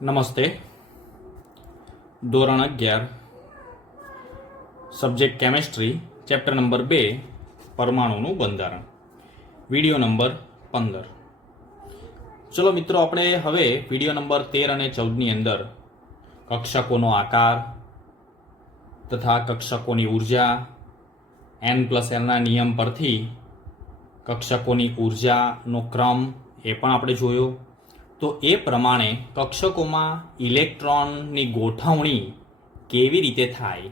નમસ્તે. ધોરણ 11 subject chemistry chapter number 2 પરમાણુનું બંધારણ વિડીયો નંબર 15. ચલો મિત્રો, આપણે હવે વિડીયો નંબર 13 અને 14ની અંદર કક્ષકોનો આકાર તથા કક્ષકોની ઉર્જા n+lના નિયમ પરથી કક્ષકોની ઉર્જાનો ક્રમ એ પણ આપણે જોયો. તો એ પ્રમાણે કક્ષકોમાં ઇલેક્ટ્રોનની ગોઠવણી કેવી રીતે થાય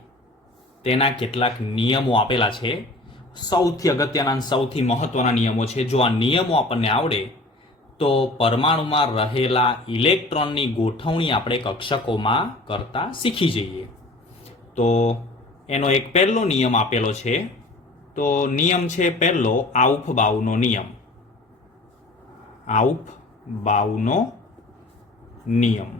તેના કેટલાક નિયમો આપેલા છે. સૌથી અગત્યના સૌથી મહત્વના નિયમો છે. જો આ નિયમો આપણને આવડે તો પરમાણુમાં રહેલા ઇલેક્ટ્રોનની ગોઠવણી આપણે કક્ષકોમાં કરતા શીખી જઈએ. તો એનો એક પહેલો નિયમ આપેલો છે. તો નિયમ છે પહેલો, આઉફબાઉનો નિયમ. આઉફબાઉનો નિયમ.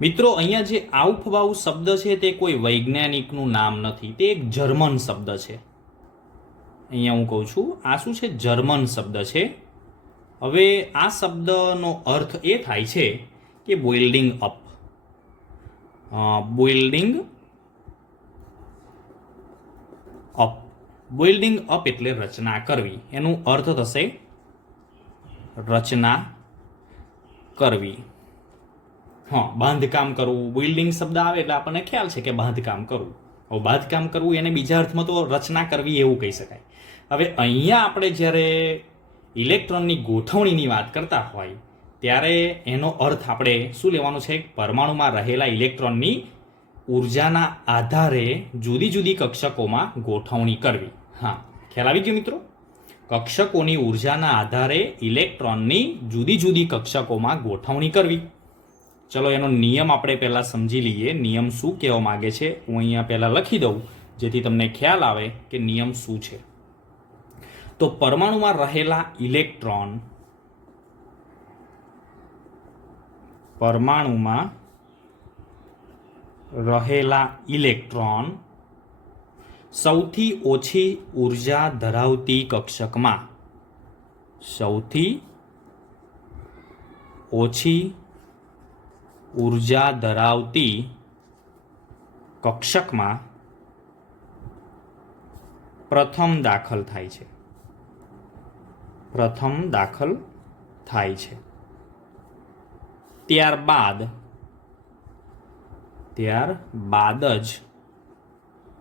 મિત્રો, અહીંયા જે આઉફબાઉ શબ્દ છે તે કોઈ વૈજ્ઞાનિકનું નામ નથી, તે એક જર્મન શબ્દ છે. અહીંયા હું કહું છું, આ શું છે? જર્મન શબ્દ છે. હવે આ શબ્દનો અર્થ એ થાય છે કે બોઇલ્ડિંગ અપ. બોઇલ્ડિંગ અપ. બોઇલ્ડિંગ અપ એટલે રચના કરવી. એનું અર્થ થશે રચના કરવી. બાંધકામ કરવું. બિલ્ડિંગ શબ્દ આવે એટલે આપણને ખ્યાલ છે કે બાંધકામ કરવું. હવે બાંધકામ કરવું એને બીજા અર્થમાં તો રચના કરવી એવું કહી શકાય. હવે અહીંયા આપણે જ્યારે ઇલેક્ટ્રોનની ગોઠવણીની વાત કરતા હોય ત્યારે એનો અર્થ આપણે શું લેવાનો છે? પરમાણુમાં રહેલા ઇલેક્ટ્રોનની ઉર્જાના આધારે જુદી જુદી કક્ષકોમાં ગોઠવણી કરવી. ખ્યાલ આવી ગયો મિત્રો? કક્ષકોની ઉર્જાના આધારે ઇલેક્ટ્રોનની જુદી જુદી કક્ષકોમાં ગોઠવણી કરવી. ચલો, એનો નિયમ આપણે પહેલા સમજી લઈએ. નિયમ શું કહેવા માંગે છે હું અહીંયા પહેલા લખી દઉં જેથી તમને ખ્યાલ આવે કે નિયમ શું છે. તો પરમાણુમાં રહેલા ઇલેક્ટ્રોન સૌથી ઓછી ઉર્જા ધરાવતી કક્ષકમાં પ્રથમ દાખલ થાય છે. ત્યારબાદ જ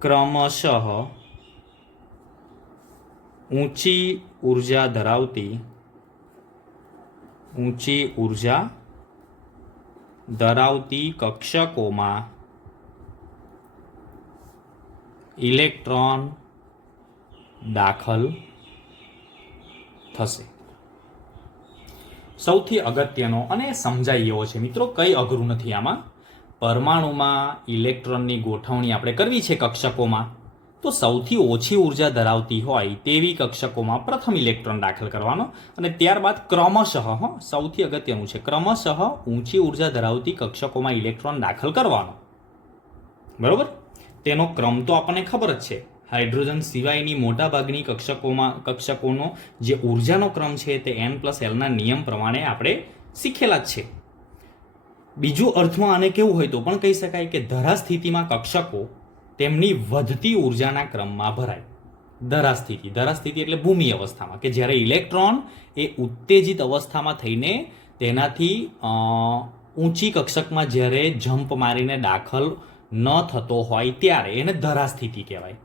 ક્રમશઃ ઊંચી ઉર્જા ધરાવતી કક્ષકોમાં ઇલેક્ટ્રોન દાખલ થશે. સૌથી અગત્યનો અને સમજાય એવો છે મિત્રો, કંઈ અઘરું નથી આમાં. પરમાણુમાં ઇલેક્ટ્રોનની ગોઠવણી આપણે કરવી છે કક્ષકોમાં, તો સૌથી ઓછી ઉર્જા ધરાવતી હોય તેવી કક્ષકોમાં પ્રથમ ઇલેક્ટ્રોન દાખલ કરવાનો અને ત્યારબાદ ક્રમશઃ, સૌથી અગત્યનું છે, ક્રમશઃ ઊંચી ઉર્જા ધરાવતી કક્ષકોમાં ઇલેક્ટ્રોન દાખલ કરવાનો. બરોબર? તેનો ક્રમ તો આપણને ખબર જ છે. હાઇડ્રોજન સિવાયની મોટાભાગની કક્ષકોનો જે ઉર્જાનો ક્રમ છે તે n+lના નિયમ પ્રમાણે આપણે શીખેલા જ છે. બીજું અર્થમાં આને કેવું હોય તો પણ કહી શકાય કે ધરાસ્થિતિમાં કક્ષકો તેમની વધતી ઉર્જાના ક્રમમાં ભરાય. ધરાસ્થિતિ એટલે ભૂમિ અવસ્થામાં, કે જ્યારે ઇલેક્ટ્રોન એ ઉત્તેજિત અવસ્થામાં થઈને તેનાથી ઊંચી કક્ષકમાં જ્યારે જમ્પ મારીને દાખલ ન થતો હોય ત્યારે એને ધરાસ્થિતિ કહેવાય.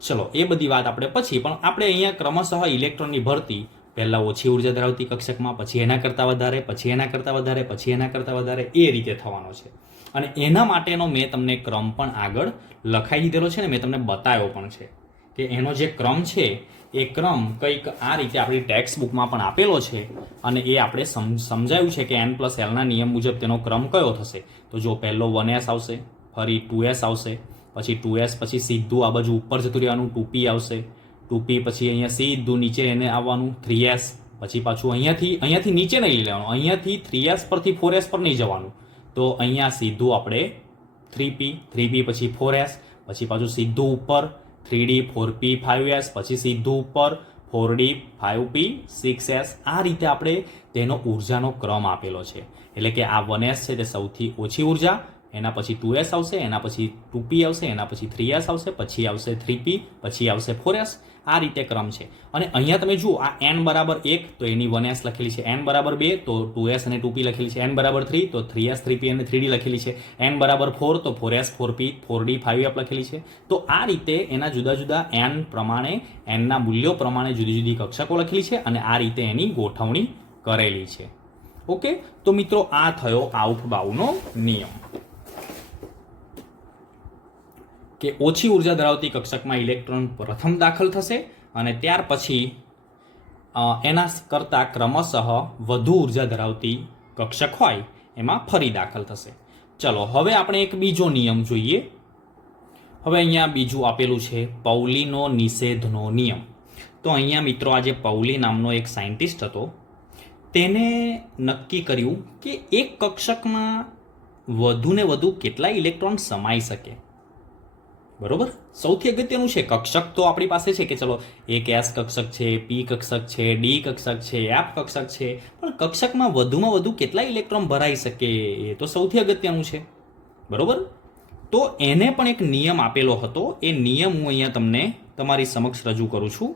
ચલો, એ બધી વાત આપણે પછી, પણ આપણે અહીંયા ક્રમશઃ ઇલેક્ટ્રોનની ભરતી પહેલા ઓછી ઉર્જા ધરાવતી કક્ષકમાં, પછી એના કરતાં વધારે, પછી એના કરતાં વધારે, પછી એના કરતાં વધારે, એ રીતે થવાનો છે. અને એના માટેનો મેં તમને ક્રમ પણ આગળ લખાઈ દીધેલો છે ને મેં તમને બતાવ્યો પણ છે કે એનો જે ક્રમ છે એ ક્રમ કંઈક આ રીતે આપણી ટેક્સ્ટ બુકમાં પણ આપેલો છે અને એ આપણે સમજાયું છે કે n+lના નિયમ મુજબ તેનો ક્રમ કયો થશે. તો જો પહેલો 1s આવશે, ફરી 2s આવશે, પછી 2s પછી સીધું આ બાજુ ઉપર જતું રહેવાનું, 2p આવશે, 2p પછી અહીંયા સીધું નીચે એને આવવાનું 3s, પછી પાછું અહીંયાથી નીચે નહીં લેવાનું, અહીંયાથી 3s પરથી 4s પર નહીં જવાનું, તો અહીંયા સીધું આપણે 3p પછી 4s, પછી પાછું સીધું ઉપર 3d 4p 5s, પછી સીધું ઉપર 4D 5P 6S આ રીતે આપણે તેનો ઉર્જાનો ક્રમ આપેલો છે. એટલે કે આ 1S છે તે સૌથી ઓછી ઉર્જા, એના પછી 2S આવશે, એના પછી 2P આવશે, એના પછી 3S આવશે, પછી આવશે 3P, પછી આવશે 4S. આ રીતે ક્રમ છે. અને અહીંયા તમે જુઓ આ n બરાબર 1 તો એની 1S લખેલી છે, n બરાબર 2 તો 2S અને 2P લખેલી છે, n બરાબર 3 તો 3S 3P અને 3D લખેલી છે, n બરાબર 4 તો 4S 4P 4D 5F લખેલી છે. તો આ રીતે એના જુદા જુદા n પ્રમાણે nના મૂલ્યો પ્રમાણે જુદી જુદી કક્ષકો લખેલી છે અને આ રીતે એની ગોઠવણી કરેલી છે. ઓકે, તો મિત્રો આ થયો આઉફબાઉનો નિયમ કે ઓછી ઉર્જા ધરાવતી કક્ષકમાં ઇલેક્ટ્રોન પ્રથમ દાખલ થશે અને ત્યાર પછી એના કરતાં ક્રમશઃ વધુ ઉર્જા ધરાવતી કક્ષક હોય એમાં ફરી દાખલ થશે. ચલો હવે આપણે એક બીજો નિયમ જોઈએ. હવે અહીંયા બીજું આપેલું છે પૌલીનો નિષેધનો નિયમ. તો અહીંયા મિત્રો આજે પૌલી નામનો એક સાયન્ટિસ્ટ હતો, તેને નક્કી કર્યું કે એક કક્ષકમાં વધુને વધુ કેટલા ઇલેક્ટ્રોન સમાઈ શકે. બરોબર, સૌથી અગત્યનું છે કક્ષક તો આપણી પાસે છે કે ચલો એક S કક્ષક છે, P કક્ષક છે, D કક્ષક છે, F કક્ષક છે, પણ કક્ષકમાં વધુમાં વધુ કેટલા ઇલેક્ટ્રોન ભરાઈ શકે એ તો સૌથી અગત્યનું છે. બરોબર, તો એને પણ એક નિયમ આપેલો હતો. એ નિયમ હું અહીંયા તમને તમારી સમક્ષ રજૂ કરું છું.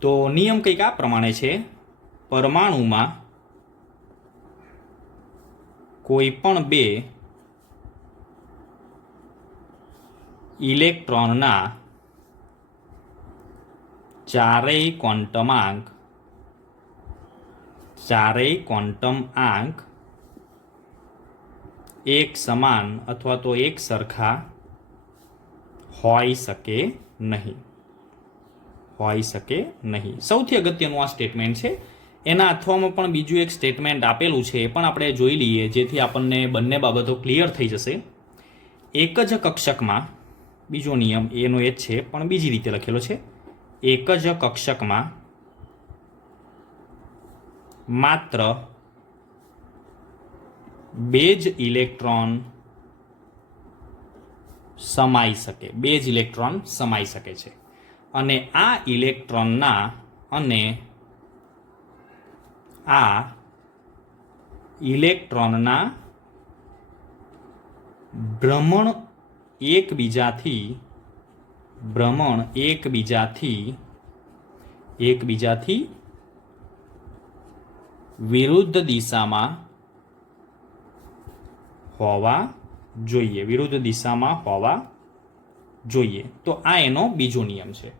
તો નિયમ કંઈક આ પ્રમાણે છે: પરમાણુમાં કોઈ પણ બે ઇલેક્ટ્રોનના ચારેય ક્વોન્ટમ આંક એક સમાન અથવા તો એક સરખા હોઈ શકે નહીં. સૌથી અગત્યનું આ સ્ટેટમેન્ટ છે. એના અથવામાં પણ બીજું એક સ્ટેટમેન્ટ આપેલું છે, એ પણ આપણે જોઈ લઈએ જેથી આપણને બંને બાબતો ક્લિયર થઈ જશે. એક જ કક્ષકમાં, બીજો નિયમ એનો એ જ છે પણ બીજી રીતે લખેલો છે, એક જ કક્ષકમાં માત્ર બે જ ઇલેક્ટ્રોન સમાઈ શકે છે અને આ ઇલેક્ટ્રોનના ભ્રમણ એકબીજાથી વિરુદ્ધ દિશામાં હોવા જોઈએ. તો આ એનો બીજો નિયમ છે.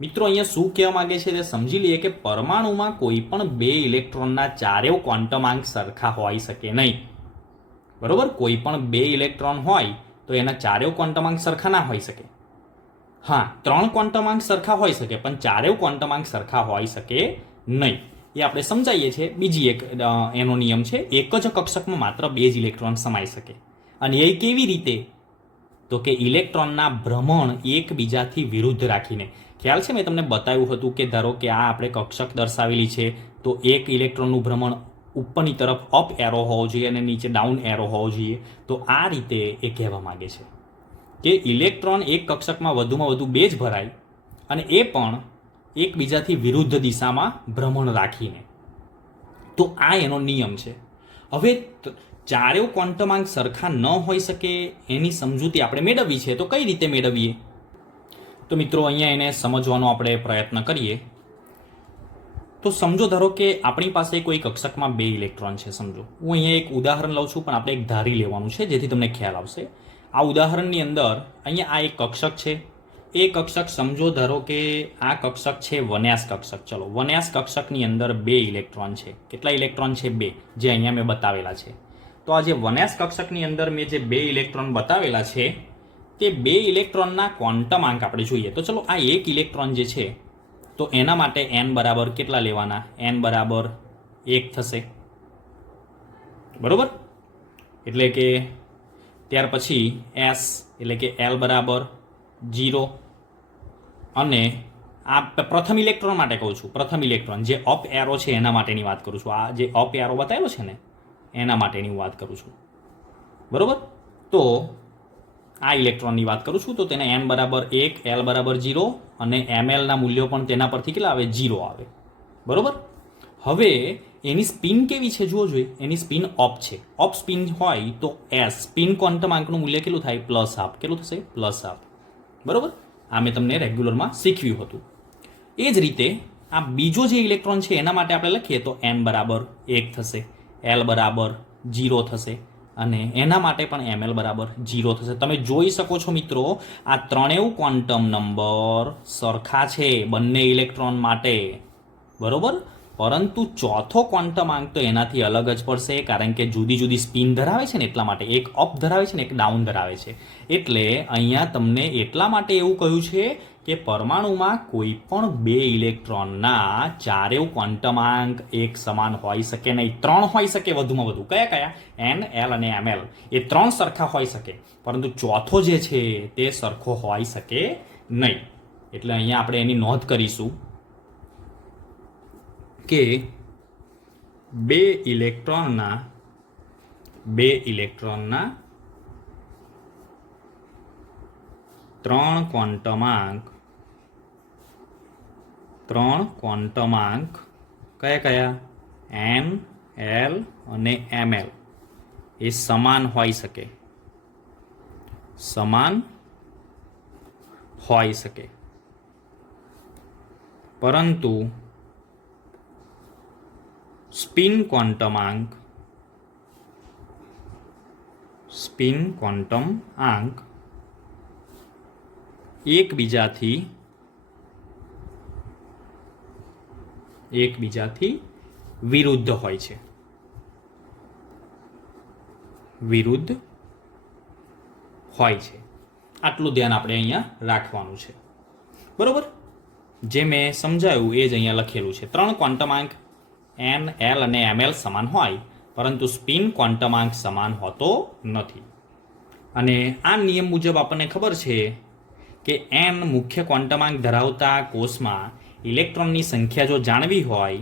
મિત્રો અહીંયા શું કહેવા માંગે છે તે સમજી લઈએ કે પરમાણુમાં કોઈ પણ બે ઇલેક્ટ્રોનના ચારેય ક્વોન્ટમાંક સરખા હોઈ શકે નહીં. બરોબર, કોઈ પણ બે ઇલેક્ટ્રોન હોય તો એના ચારેય ક્વોન્ટમાંક સરખા ના હોઈ શકે. હા, 3 ક્વોન્ટમાંક સરખા હોઈ શકે પણ ચારેય ક્વોન્ટમાંક સરખા હોઈ શકે નહીં. એ આપણે સમજાવીએ છીએ. બીજી એક એનો નિયમ છે, એક જ કક્ષકમાં માત્ર બે જ ઇલેક્ટ્રોન સમાઈ શકે. અને એ કેવી રીતે? તો કે ઇલેક્ટ્રોનના ભ્રમણ એકબીજાથી વિરુદ્ધ રાખીને. ખ્યાલ છે, મેં તમને બતાવ્યું હતું કે ધારો કે આ આપણે કક્ષક દર્શાવેલી છે તો એક ઇલેક્ટ્રોનનું ભ્રમણ ઉપરની તરફ અપ એરો હોવો જોઈએ અને નીચે ડાઉન એરો હોવો જોઈએ. તો આ રીતે એ કહેવા માંગે છે કે ઇલેક્ટ્રોન એક કક્ષકમાં વધુમાં વધુ બે જ ભરાય અને એ પણ એકબીજાથી વિરુદ્ધ દિશામાં ભ્રમણ રાખીને. તો આ એનો નિયમ છે. હવે ચારેય ક્વોન્ટમાંક સરખા ન હોઈ શકે એની સમજૂતી આપણે મેળવવી છે. તો કઈ રીતે મેળવીએ? તો મિત્રો અહીંયા એને સમજવાનો આપણે પ્રયત્ન કરીએ. તો સમજો ધારો કે આપણી પાસે કોઈ કક્ષકમાં બે ઇલેક્ટ્રોન છે. સમજો હું અહીંયા એક ઉદાહરણ લઉં છું, પણ આપણે એક ધારી લેવાનું છે જેથી તમને ખ્યાલ આવશે. આ ઉદાહરણની અંદર અહીંયા આ એક કક્ષક છે. એ કક્ષક સમજો ધારો કે આ કક્ષક છે 1s કક્ષક. ચલો 1s કક્ષકની અંદર બે ઇલેક્ટ્રોન છે. કેટલા ઇલેક્ટ્રોન છે? બે, જે અહીંયા મેં બતાવેલા છે. તો આ જે 1s કક્ષકની અંદર મેં જે બે ઇલેક્ટ્રોન બતાવેલા છે તે બે ઇલેક્ટ્રોનના ક્વોન્ટમ આંક આપણે જોઈએ. તો ચલો આ એક ઇલેક્ટ્રોન જે છે તો એના માટે n બરાબર કેટલા લેવાના? n બરાબર 1 થશે. બરોબર, એટલે કે ત્યાર પછી s એટલે કે l બરાબર 0. અને આ પ્રથમ ઇલેક્ટ્રોન માટે કહું છું, પ્રથમ ઇલેક્ટ્રોન જે અપ એરો છે એના માટેની વાત કરું છું. આ જે અપ એરો બતાવેલો છે ને એના માટેની હું વાત કરું છું. બરોબર, તો આ ઇલેક્ટ્રોનની વાત કરું છું તો તેને n બરાબર 1, l બરાબર 0 અને ml ના મૂલ્યો પણ તેના પરથી કેટલા આવે? 0 આવે. બરોબર. હવે એની સ્પિન કેવી છે જુઓ જોઈએ. એની સ્પિન અપ છે. અપ સ્પિન હોય તો s સ્પિન ક્વોન્ટમ આંકનું મૂલ્ય કેટલું થાય? +½ કેટલું થશે? +½ બરોબર. આ મેં તમને રેગ્યુલરમાં શીખવ્યું હતું. એ જ રીતે આ બીજો જે ઇલેક્ટ્રોન છે એના માટે આપણે લખીએ તો n બરાબર 1 થશે, l બરાબર 0 થશે અને એના માટે પણ ml બરાબર 0 થશે. તમે જોઈ શકો છો મિત્રો, આ ત્રણેય ક્વોન્ટમ નંબર સરખા છે બંને ઇલેક્ટ્રોન માટે. બરોબર. પરંતુ ચોથો ક્વોન્ટમ આંક તો એનાથી અલગ જ પડશે, કારણ કે જુદી જુદી સ્પિન ધરાવે છે ને એટલા માટે. એક અપ ધરાવે છે ને એક ડાઉન ધરાવે છે. એટલે અહીંયા તમને એટલા માટે એવું કહ્યું છે કે પરમાણુમાં કોઈ પણ બે ઇલેક્ટ્રોનના ચારેય ક્વોન્ટમ આંક એક સમાન હોઈ શકે નહીં. 3 હોઈ શકે વધુમાં વધુ. કયા કયા? n, l અને ml. એ 3 સરખા હોઈ શકે, પરંતુ ચોથો જે છે તે સરખો હોઈ શકે નહીં. એટલે અહીંયા આપણે એની નોંધ કરીશું કે બે ઇલેક્ટ્રોનના 3 ક્વોન્ટમ આંક કયા કયા? n, l અને ml એ સમાન હોઈ શકે. પરંતુ સ્પિન ક્વોન્ટમ આંક એકબીજાથી વિરુદ્ધ હોય છે. આટલું ધ્યાન આપણે અહીંયા રાખવાનું છે. બરોબર. જે મેં સમજાયું એ જ અહીંયા લખેલું છે. 3 ક્વોન્ટમ આંક n, l અને ml સમાન હોય, પરંતુ સ્પિન ક્વોન્ટમ આંક સમાન હોતો નથી. અને આ નિયમ મુજબ આપણને ખબર છે કે n મુખ્ય ક્વોન્ટમ આંક ધરાવતા કોષમાં ઇલેક્ટ્રોનની સંખ્યા જો જાણવી હોય,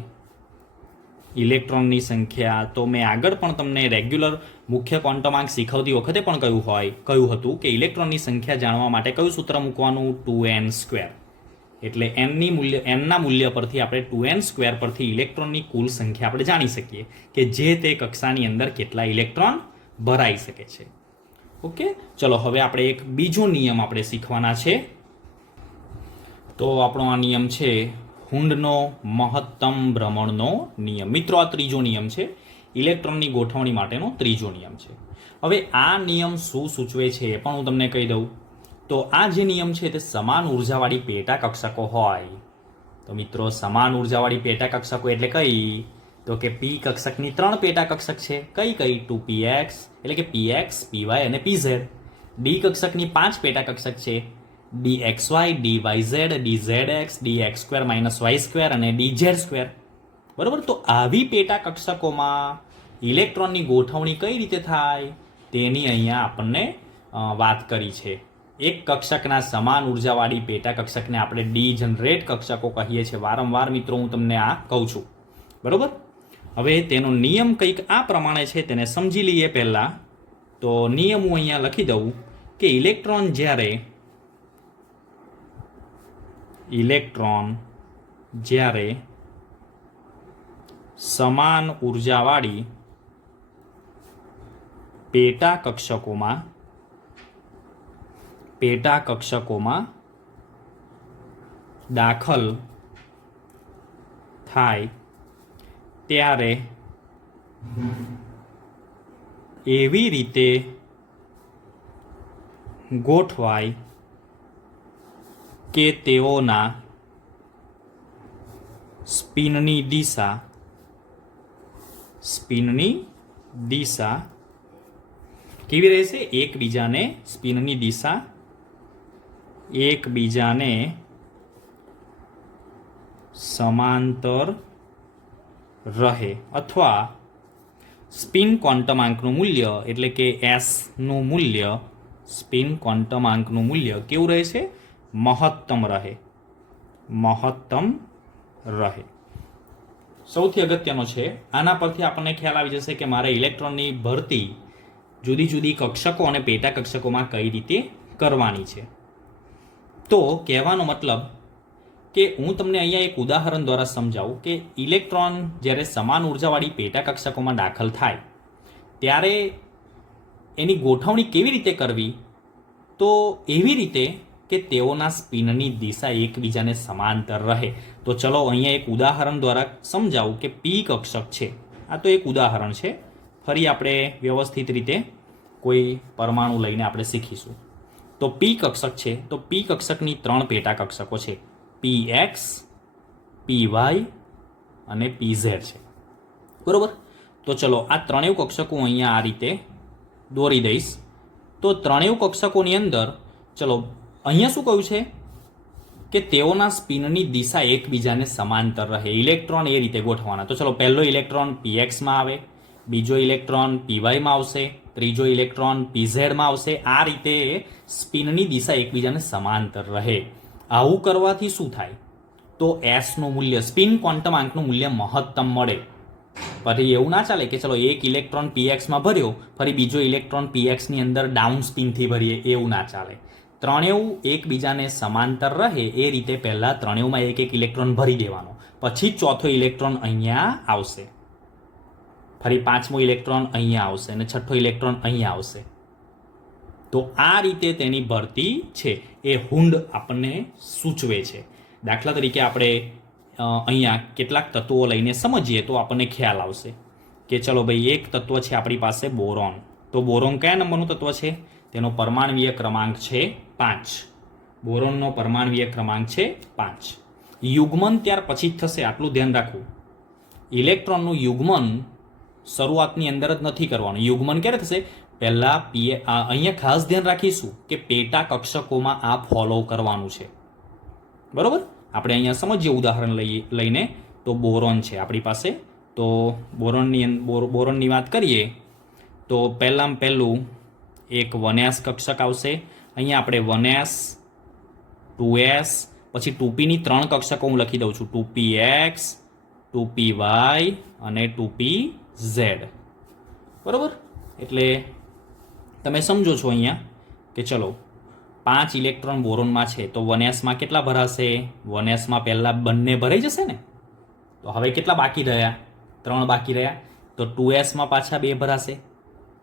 ઇલેક્ટ્રોનની સંખ્યા, તો મેં આગળ પણ તમને રેગ્યુલર મુખ્ય ક્વોન્ટમ આંક શીખવતી વખતે પણ કહ્યું હતું કે ઇલેક્ટ્રોનની સંખ્યા જાણવા માટે કયું સૂત્ર મૂકવાનું? 2n². એટલે nના મૂલ્ય પરથી આપણે 2n² પરથી ઇલેક્ટ્રોનની કુલ સંખ્યા આપણે જાણી શકીએ કે જે તે કક્ષાની અંદર કેટલા ઇલેક્ટ્રોન ભરાઈ શકે છે. ઓકે, ચલો હવે આપણે એક બીજો નિયમ આપણે શીખવાના છે. તો આપણો આ નિયમ છે હુન્ડનો મહત્તમ ભ્રમણનો નિયમ. મિત્રો, આ ત્રીજો નિયમ છે. ઇલેક્ટ્રોનની ગોઠવણી માટેનો ત્રીજો નિયમ છે. હવે આ નિયમ શું સૂચવે છે એ પણ હું તમને કહી દઉં. તો આ જે નિયમ છે તે સમાન ઉર્જાવાળી પેટા કક્ષકો હોય. તો મિત્રો, સમાન ઉર્જાવાળી પેટા કક્ષકો એટલે કઈ? તો કે p કક્ષકની 3 પેટા કક્ષક છે. કઈ? 2px એટલે કે px, py અને pz. d કક્ષકની 5 પેટા કક્ષક છે. dxy, dyz, dzx, dx² - y² અને dz². બરોબર. તો આવી પેટા કક્ષકોમાં ઇલેક્ટ્રોનની ગોઠવણી કઈ રીતે થાય તેની અહીંયા આપણને વાત કરી છે. એક કક્ષકના સમાન ઉર્જાવાળી પેટા કક્ષકને આપણે ડીજનરેટ કક્ષકો કહીએ છીએ. વારંવાર મિત્રો હું તમને આ કહું છું. બરોબર. હવે તેનો નિયમ કંઈક આ પ્રમાણે છે, તેને સમજી લઈએ પહેલા. તો નિયમ હું અહીંયા લખી દઉં કે ઇલેક્ટ્રોન જ્યારે સમાન ઉર્જાવાળી પેટા કક્ષકોમાં દાખલ થાય ત્યારે એવી રીતે ગોઠવાય કે તેઓના સ્પિનની દિશા કેવી રહેશે? એકબીજાને સમાંતર રહે, અથવા સ્પિન ક્વોન્ટમ આંકનું મૂલ્ય એટલે કે s નું મૂલ્ય, સ્પિન ક્વોન્ટમ આંકનું મૂલ્ય કેવું રહે છે? મહત્તમ રહે. સૌથી અગત્યનો છે. આના પરથી આપણને ખ્યાલ આવી જશે કે મારે ઇલેક્ટ્રોનની ભરતી જુદી જુદી કક્ષકો અને પેટા કક્ષકોમાં કઈ રીતે કરવાની છે. તો કહેવાનો મતલબ કે હું તમને અહીંયા એક ઉદાહરણ દ્વારા સમજાવું કે ઇલેક્ટ્રોન જ્યારે સમાન ઉર્જાવાળી પેટા કક્ષકોમાં દાખલ થાય ત્યારે એની ગોઠવણી કેવી રીતે કરવી, તો એવી રીતે કે તેઓના સ્પિનની દિશા એકબીજાને સમાંતર રહે. તો ચલો અહીંયા એક ઉદાહરણ દ્વારા સમજાવું કે પી કક્ષક છે. આ તો એક ઉદાહરણ છે, ફરી આપણે વ્યવસ્થિત રીતે કોઈ પરમાણુ લઈને આપણે શીખીશું. તો પી કક્ષક છે, તો પી કક્ષકની 3 પેટા કક્ષકો છે, PX, PY અને PZ છે. બરોબર. તો ચલો આ ત્રણેય કક્ષકો અહીંયા આ રીતે દોરી દઈશ. તો ત્રણેય કક્ષકોની અંદર ચલો અહીંયા શું કહ્યું છે કે તેઓના સ્પિનની દિશા એકબીજાને સમાંતર રહે. ઇલેક્ટ્રોન એ રીતે ગોઠવવાના. તો ચલો પહેલો ઇલેક્ટ્રોન PX માં આવે, બીજો ઇલેક્ટ્રોન PY માં આવશે, ત્રીજો ઇલેક્ટ્રોન PZ માં આવશે. આ રીતે સ્પિનની દિશા એકબીજાને સમાંતર રહે. આવું કરવાથી શું થાય, તો S નું મૂલ્ય, સ્પિન ક્વોન્ટમ આંકનું મૂલ્ય મહત્તમ મળે. પછી એવું ના ચાલે કે ચલો એક ઇલેક્ટ્રોન PX માં ભર્યો, ફરી બીજો ઇલેક્ટ્રોન PX ની અંદર ડાઉન સ્પિનથી ભરીએ, એવું ના ચાલે. ત્રણેય એકબીજાને સમાંતર રહે એ રીતે પહેલા ત્રણેયમાં એક એક ઇલેક્ટ્રોન ભરી દેવાનો, પછી ચોથો ઇલેક્ટ્રોન અહીંયા આવશે, ફરી પાંચમો ઇલેક્ટ્રોન અહીંયા આવશે અને છઠ્ઠો ઇલેક્ટ્રોન અહીંયા આવશે. તો આ રીતે તેની ભરતી છે એ હુંડ આપણને સૂચવે છે. દાખલા તરીકે આપણે અહીંયા કેટલાક તત્વો લઈને સમજીએ તો આપણને ખ્યાલ આવશે કે ચલો ભાઈ એક તત્વ છે આપણી પાસે બોરોન. તો બોરોન કયા નંબરનું તત્વ છે, તેનો પરમાણ્વીય ક્રમાંક છે 5. બોરોનનો પરમાણ્વીય ક્રમાંક છે 5. યુગ્મન ત્યાર પછી જ થશે, આટલું ધ્યાન રાખવું. ઇલેક્ટ્રોનનું યુગ્મન શરૂઆતની અંદર જ નથી કરવાનું. યુગ્મન ક્યારે થશે, પહેલા અહીંયા ખાસ ધ્યાન રાખીશું કે પેટા કક્ષકોમાં આ ફોલો કરવાનું છે. બરોબર. આપણે અહીંયા સમજીએ ઉદાહરણ લઈને. તો બોરોન છે આપણી પાસે. તો બોરોનની વાત કરીએ તો પહેલામાં પહેલું એક 1s કક્ષક આવશે. અહીંયા આપણે 1s, 2s, પછી 2pની 3 કક્ષકો હું લખી દઉં છું, 2px, 2py અને 2pz. બરોબર. એટલે તમે સમજો છો અહીંયા કે ચલો 5 ઇલેક્ટ્રોન બોરોનમાં છે, તો 1sમાં કેટલા ભરાશે, 1sમાં પહેલા બંને ભરાઈ જશે ને. તો હવે કેટલા બાકી રહ્યા, 3 બાકી રહ્યા. તો 2sમાં પાછા 2 ભરાશે.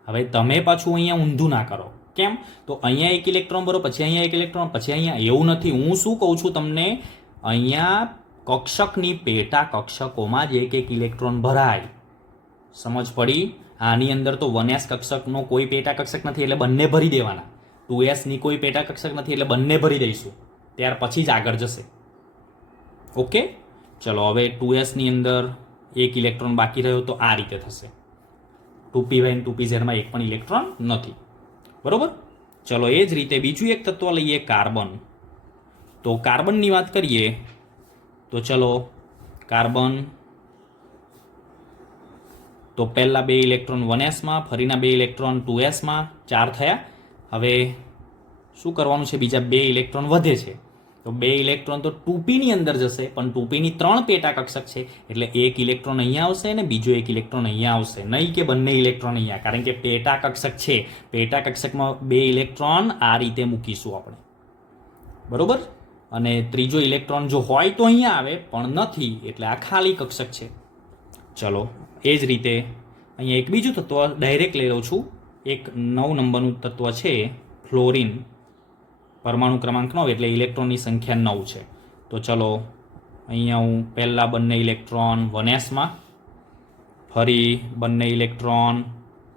હવે તમે પાછું અહીંયા ઊંધું ના કરો. કેમ, તો અહીંયા એક ઇલેક્ટ્રોન ભરો, પછી અહીંયા એક ઇલેક્ટ્રોન, પછી અહીંયા. એવું નથી. હું શું કહું છું તમને, અહીંયા કક્ષકની પેટા કક્ષકોમાં જ એક એક ઇલેક્ટ્રોન ભરાય. સમજ પડી. આની અંદર તો 1s કક્ષકનો કોઈ પેટા કક્ષક નથી એટલે બંને ભરી દેવાના. 2sની કોઈ પેટા કક્ષક નથી એટલે બંને ભરી દઈશું, ત્યાર પછી જ આગળ જશે. ઓકે. ચલો હવે 2sની અંદર એક ઇલેક્ટ્રોન બાકી રહ્યો, તો આ રીતે થશે. 2py અને 2pzમાં એક પણ ઇલેક્ટ્રોન નથી. બરોબર. ચલો એ જ રીતે બીજું એક તત્વ લઈએ, કાર્બન. તો કાર્બનની વાત કરીએ તો ચલો કાર્બન, તો પહેલા 2 ઇલેક્ટ્રોન 1sમાં, ફરીના 2 ઇલેક્ટ્રોન 2sમાં, 4 થયા. હવે શું કરવાનું છે, બીજા 2 ઇલેક્ટ્રોન વધે છે. તો 2 ઇલેક્ટ્રોન તો 2pની અંદર જશે, પણ 2pની 3 પેટા કક્ષક છે એટલે એક ઇલેક્ટ્રોન અહીંયા આવશે અને બીજો એક ઇલેક્ટ્રોન અહીંયા આવશે. નહીં કે બંને ઇલેક્ટ્રોન અહીંયા, કારણ કે પેટા કક્ષક છે. પેટા કક્ષકમાં 2 ઇલેક્ટ્રોન આ રીતે મૂકીશું આપણે. બરોબર. અને ત્રીજો ઇલેક્ટ્રોન જો હોય તો અહીંયા આવે, પણ નથી એટલે આ ખાલી કક્ષક છે. ચલો એ જ રીતે અહીંયા એક બીજું તત્વ ડાયરેક્ટ લઈ લઉં છું. એક 9 નંબરનું તત્વ છે ફ્લોરિન. પરમાણુ ક્રમાંક 9 એટલે ઇલેક્ટ્રોનની સંખ્યા 9 છે. તો ચલો અહીંયા હું પહેલા બંને ઇલેક્ટ્રોન 1sમાં, ફરી બંને ઇલેક્ટ્રોન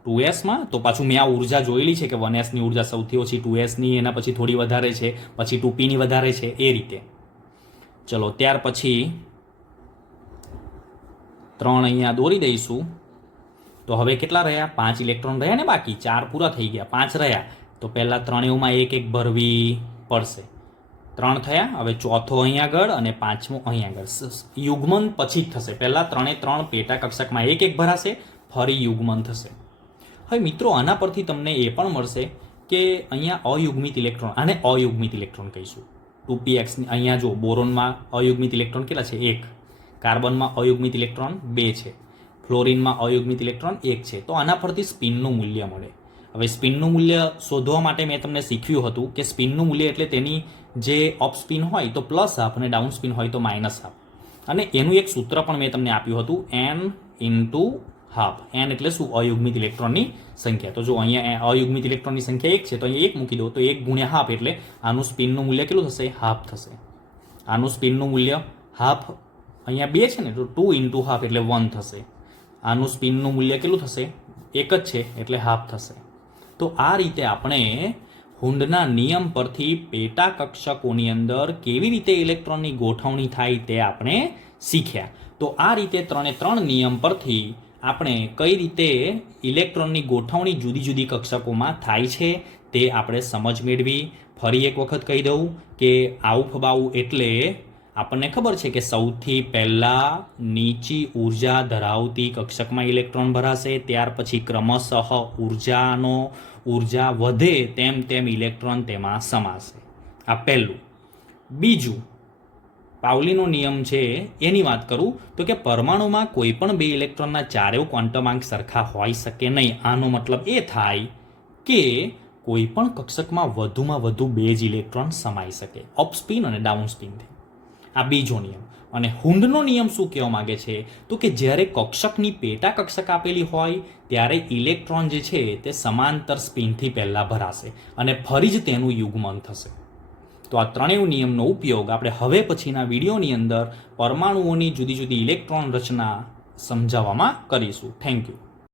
2sમાં. તો પાછું મેં આ ઉર્જા જોયેલી છે કે 1sની ઉર્જા સૌથી ઓછી, 2sની એના પછી થોડી વધારે છે, પછી 2pની વધારે છે, એ રીતે. ચલો ત્યાર પછી 3 અહીંયા દોરી દઈશું. તો હવે કેટલા રહ્યા, 5 ઇલેક્ટ્રોન રહ્યા ને બાકી, 4 પૂરા થઈ ગયા, 5 રહ્યા. તો પહેલા ત્રણેયમાં એક એક ભરવી પડશે. 3 થયા. હવે ચોથો અહીંયા આગળ અને પાંચમો અહીંયા આગળ. યુગ્મન પછી જ થશે. પહેલા 3 પેટા કક્ષકમાં એક એક ભરાશે, ફરી યુગ્મન થશે. હવે મિત્રો આના પરથી તમને એ પણ મળશે કે અહીંયા અયુગ્મિત ઇલેક્ટ્રોન, આને અયુગ્મિત ઇલેક્ટ્રોન કહીશું. 2px અહીંયા જો બોરોનમાં અયુગ્મિત ઇલેક્ટ્રોન કેટલા છે, 1. કાર્બનમાં અયુગ્મિત ઇલેક્ટ્રોન 2 છે. ફ્લોરિનમાં અયુગ્મિત ઇલેક્ટ્રોન 1 છે. તો આના પરથી સ્પિનનું મૂલ્ય મળે. હવે સ્પિનનું મૂલ્ય શોધવા માટે મેં તમને શીખવ્યું હતું કે સ્પિનનું મૂલ્ય એટલે તેની જે અપ સ્પિન હોય તો પ્લસ હાફ અને ડાઉન સ્પિન હોય તો માઇનસ હાફ. અને એનું એક સૂત્ર પણ મેં તમને આપ્યું હતું, n ઇન્ટુ હાફ. n એટલે શું? અયુગ્મિત ઇલેક્ટ્રોનની સંખ્યા. તો જો અહીંયા અયુગ્મિત ઇલેક્ટ્રોનની સંખ્યા 1 છે તો અહીંયા 1 મૂકી દો તો 1 ગુણ્યા હાફ એટલે આનું સ્પિનનું મૂલ્ય કેટલું થશે? હાફ થશે. આનું સ્પિનનું મૂલ્ય હાફ, અહીંયા 2 છે ને તો 2 ઇન્ટુ હાફ એટલે 1 થશે. આનું સ્પિનનું મૂલ્ય કેટલું થશે? 1 જ છે એટલે હાફ થશે. તો આ રીતે આપણે હુન્ડના નિયમ પરથી પેટા કક્ષકોની અંદર કેવી રીતે ઇલેક્ટ્રોનની ગોઠવણી થાય તે આપણે શીખ્યા. તો આ રીતે 3 નિયમ પરથી આપણે કઈ રીતે ઇલેક્ટ્રોનની ગોઠવણી જુદી જુદી કક્ષકોમાં થાય છે તે આપણે સમજ મેળવી. ફરી એક વખત કહી દઉં કે આવું ફબાવું એટલે આપણને ખબર છે કે સૌથી પહેલાં નીચી ઉર્જા ધરાવતી કક્ષકમાં ઇલેક્ટ્રોન ભરાશે, ત્યાર પછી ક્રમશઃ ઉર્જા વધે તેમ તેમ ઇલેક્ટ્રોન તેમાં સમાશે. આ પહેલું. બીજું, પાઉલીનો નિયમ છે એની વાત કરું તો કે પરમાણુમાં કોઈ પણ 2 ઇલેક્ટ્રોનના ચારેય ક્વોન્ટમાંક સરખા હોઈ શકે નહીં. આનો મતલબ એ થાય કે કોઈ પણ કક્ષકમાં વધુમાં વધુ 2 જ ઇલેક્ટ્રોન સમાઈ શકે, અપ સ્પિન અને ડાઉન સ્પિનથી. આ બીજો નિયમ. અને હુન્ડનો નિયમ શું કહેવા માંગે છે તો કે જ્યારે કક્ષકની પેટા કક્ષક આપેલી હોય ત્યારે ઇલેક્ટ્રોન જે છે તે સમાંતર સ્પિનથી પહેલા ભરાશે અને ફરી જ તેનું યુગ્મન થશે. તો આ ત્રણેય નિયમનો ઉપયોગ આપણે હવે પછીના વિડીયોની અંદર પરમાણુઓની જુદી જુદી ઇલેક્ટ્રોન રચના સમજાવવામાં કરીશું. Thank you.